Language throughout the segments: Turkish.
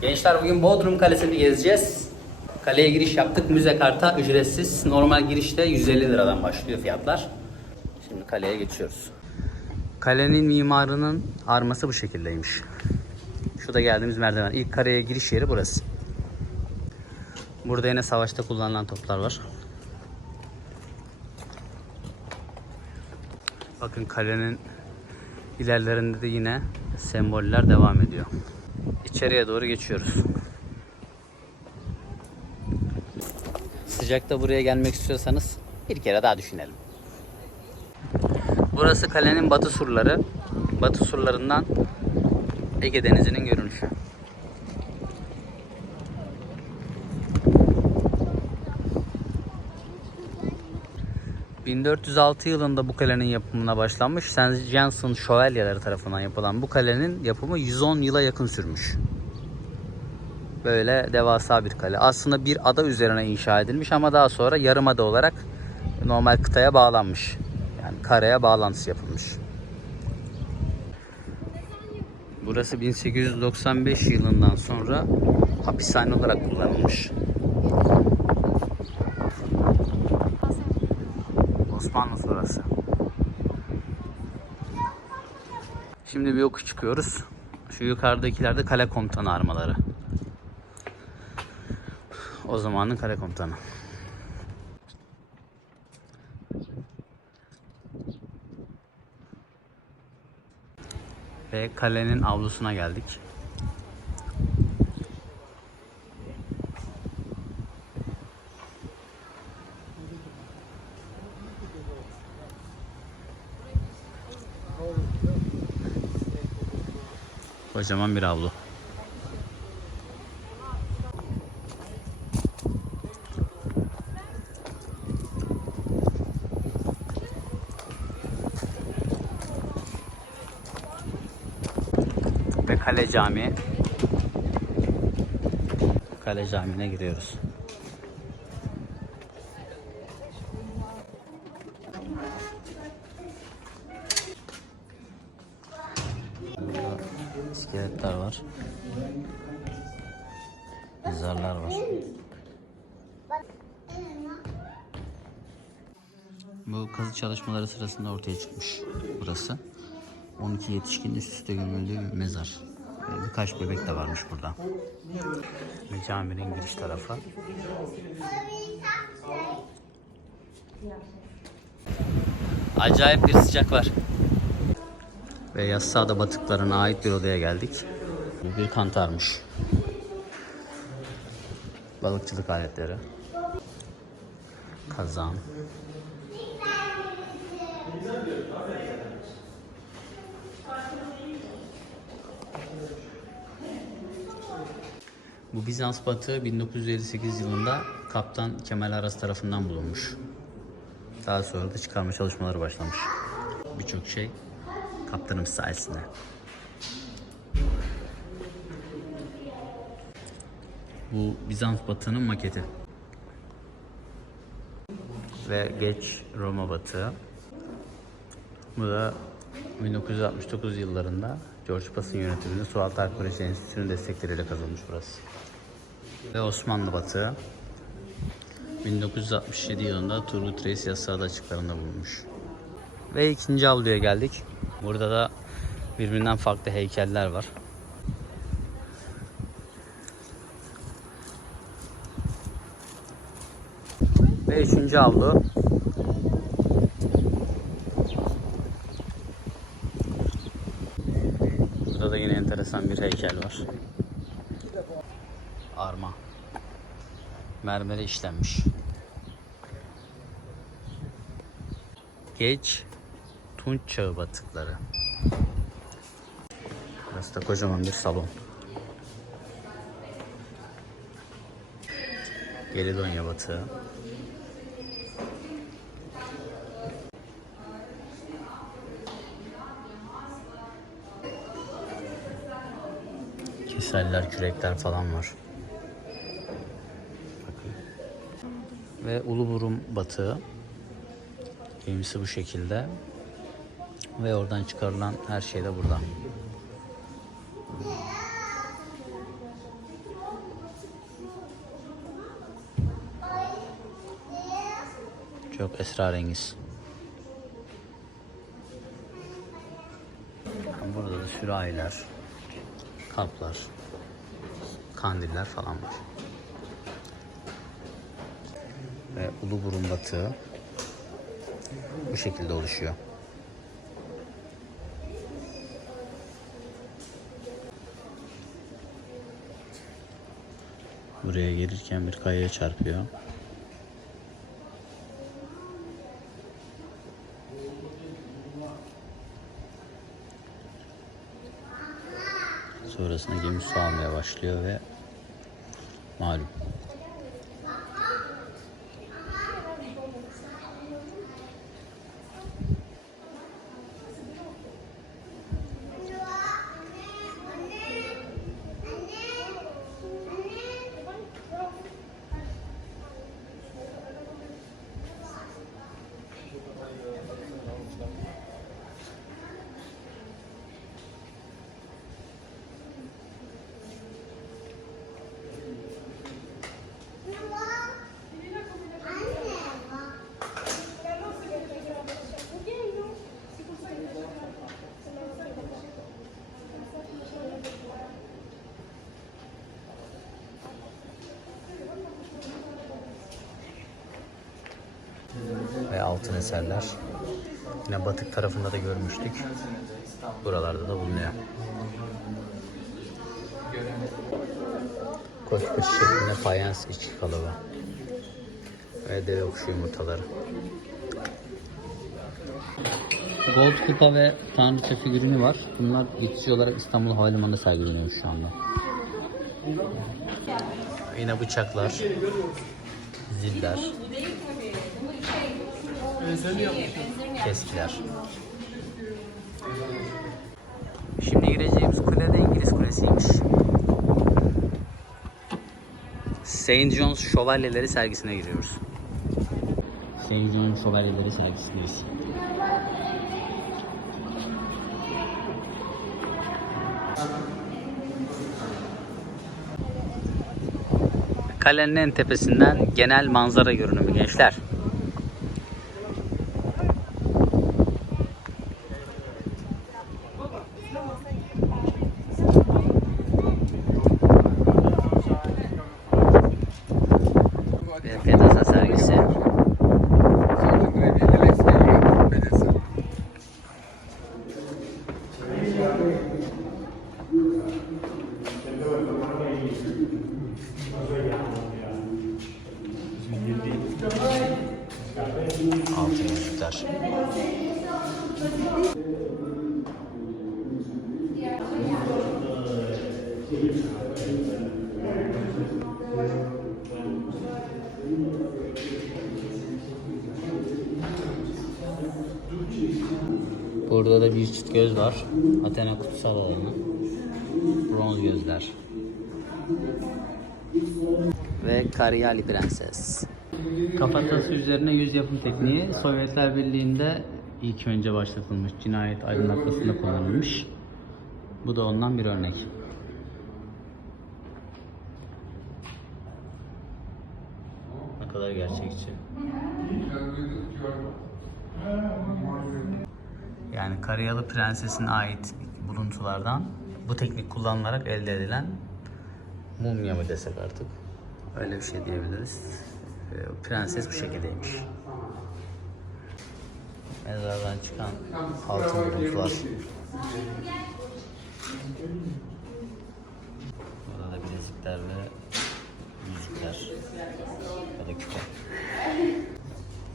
Gençler bugün Bodrum Kalesi'ni gezeceğiz. Kaleye giriş yaptık. Müze karta ücretsiz. Normal girişte 150 liradan başlıyor fiyatlar. Şimdi kaleye geçiyoruz. Kalenin mimarının arması bu şekildeymiş. Şurada geldiğimiz merdiven. İlk kareye giriş yeri burası. Burada yine savaşta kullanılan toplar var. Bakın kalenin ilerlerinde de yine semboller devam ediyor. İçeriye doğru geçiyoruz. Sıcakta buraya gelmek istiyorsanız bir kere daha düşünelim. Burası kalenin batı surları. Batı surlarından Ege Denizi'nin görünüşü. ...1406 yılında bu kalenin yapımına başlanmış. St. Johnson şövalyeleri tarafından yapılan bu kalenin yapımı 110 yıla yakın sürmüş. Böyle devasa bir kale. Aslında bir ada üzerine inşa edilmiş ama daha sonra yarımada olarak normal kıtaya bağlanmış. Yani karaya bağlantısı yapılmış. Burası 1895 yılından sonra hapishane olarak kullanılmış. Osmanlı sonrası. Şimdi bir yokuş çıkıyoruz. Şu yukarıdakiler de kale komutanı armaları. O zamanın kale komutanı. Ve kalenin avlusuna geldik. Kocaman bir avlu. Ve Kale Camii. Kale Camii'ne giriyoruz. İskeletler var. Mezarlar var. Bu kazı çalışmaları sırasında ortaya çıkmış burası. 12 yetişkin üst üste gömüldüğü bir mezar. Ve Birkaç bebek de varmış burada. Ve caminin giriş tarafı. Acayip bir sıcak var. Ve Yassıada batıklarına ait bir odaya geldik. Bir kantarmış. Balıkçılık aletleri. Kazan. Bu Bizans batığı 1958 yılında Kaptan Kemal Aras tarafından bulunmuş. Daha sonra da çıkarma çalışmaları başlamış. Birçok şey kaptanımız sayesinde. Bu Bizans batığının maketi. Ve geç Roma batığı. Bu da 1969 yıllarında George Pass'ın yönetiminde Sualtı Arkeoloji Enstitüsü'nün destekleriyle kazılmış burası. Ve Osmanlı batığı 1967 yılında Turgut Reis Yassıada açıklarında bulunmuş. Ve ikinci avluya geldik. Burada da birbirinden farklı heykeller var. Ve üçüncü avlu. Burada da yine enteresan bir heykel var. Arma. Mermere işlenmiş. Geç Tunç Çağı batıkları. Burası da kocaman bir salon. Gelidonya batığı. Keserler, kürekler falan var. Ve Uluburun batığı. Gemisi bu şekilde ve oradan çıkarılan her şey de burada. Çok esrarengiz. Burada da sürahiler, kaplar, kandiller falan var. Ve Uluburun batığı bu şekilde oluşuyor. Buraya gelirken bir kayaya çarpıyor. Sonrasında gemi su almaya başlıyor ve malum. Ve altın eserler. Yine batık tarafında da görmüştük. Buralarda da bulunuyor. Koç koç şeklinde fayans iç kalıbı. Ve deve kuşu yumurtaları. Gold kupa ve tanrıça figürünü var. Bunlar geçici olarak İstanbul Havalimanı'nda sergileniyor şu anda. Yine bıçaklar, ziller, keskiler. Şimdi gireceğimiz kule de İngiliz kulesiymiş. St. John's Şövalyeleri sergisine giriyoruz. St. John's Şövalyeleri sergisindeyiz. Kalenin en tepesinden genel manzara görünümü gençler. Ve Pedasa sergisi. Burada da bir çift göz var. Athena kutsal olanı. Bronz gözler. Ve Karyali Prenses. Kafatası üzerine yüz yapım tekniği Sovyetler Birliği'nde ilk önce başlatılmış. Cinayet aydınlatmasında kullanılmış. Bu da ondan bir örnek. Kadar gerçekçi. Yani Karyalı Prenses'ine ait buluntulardan bu teknik kullanılarak elde edilen mumya mı desek artık. Öyle bir şey diyebiliriz. Ee, Prenses bu şekildeymiş. Mezardan çıkan altın buluntular. Burada da bilezikler ve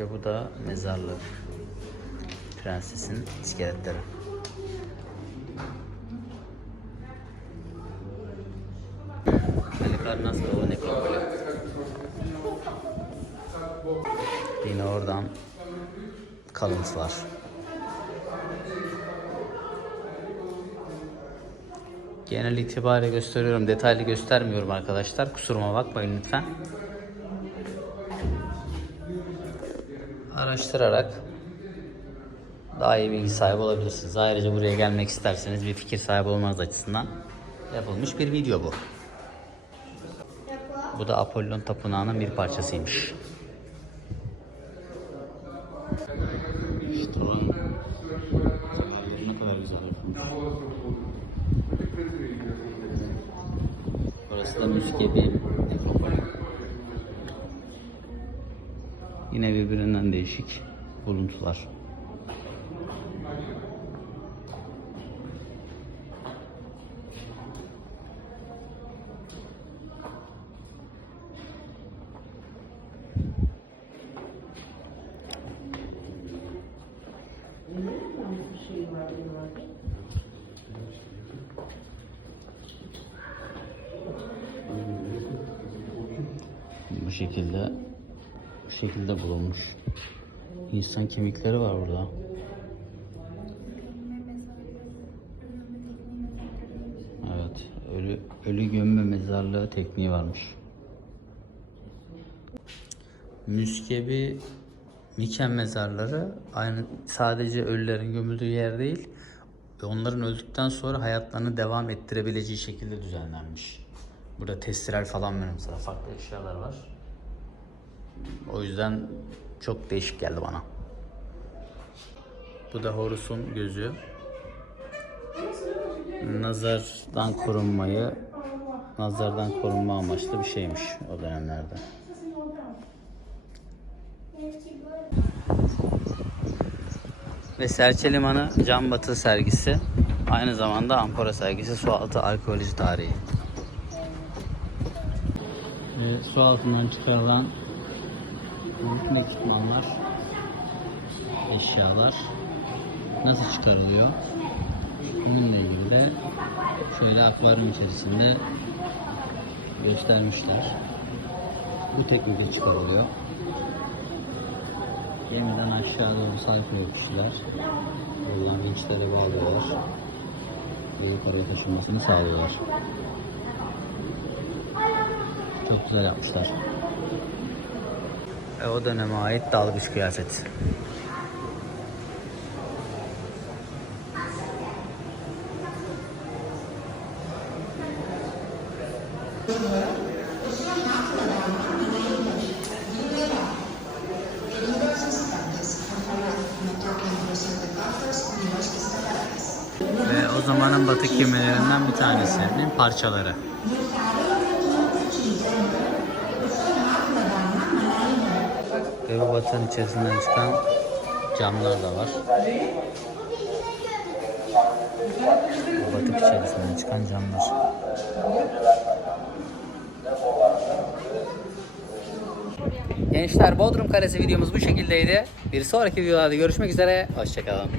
Ve bu da mezarlık. Prensesin iskeletleri. Halikarnaskova nekropoli. Yine oradan kalıntılar. Genel itibariyle gösteriyorum. Detaylı göstermiyorum arkadaşlar. Kusuruma bakmayın lütfen. Araştırarak daha iyi bilgi sahibi olabilirsiniz. Ayrıca buraya gelmek isterseniz bir fikir sahibi olmanız açısından yapılmış bir video bu. Bu da Apollon Tapınağı'nın bir parçasıymış. Burası da Müskebi Nekropolü. Yine birbirinden değişik buluntular. Bu şekilde şekilde bulunmuş. İnsan kemikleri var burada. Evet, ölü ölü gömme mezarlığı tekniği varmış. Müskebi Miken mezarları aynı sadece ölülerin gömüldüğü yer değil, onların öldükten sonra hayatlarını devam ettirebileceği şekilde düzenlenmiş. Burada testiler falan var mesela farklı eşyalar var. O yüzden çok değişik geldi bana. Bu da Horus'un gözü. Nazardan korunmayı, nazardan korunma amaçlı bir şeymiş o dönemlerde. Ve Serçe Limanı Cam Batı sergisi. Aynı zamanda Ankara sergisi Sualtı Arkeoloji Tarihi. Ve su altından çıkarılan bütün ekipmanlar, eşyalar nasıl çıkarılıyor? Bununla ilgili de şöyle akvaryum içerisinde göstermişler. Bu teknikle çıkarılıyor. Gemiden aşağı doğru sarkıyor kişiler. Buradan vinçlere bağlıyorlar. Ve yukarıya taşınmasını sağlıyorlar. Çok güzel yapmışlar. Ve o döneme ait dalgıç kıyafet. Ve o zamanın batık gemilerinden bir tanesinin parçaları. Ve bu içerisinden çıkan camlar da var. Bu batık içerisinden çıkan camlar. Gençler Bodrum Kalesi videomuz bu şekildeydi. Bir sonraki videolarda görüşmek üzere. Hoşçakalın.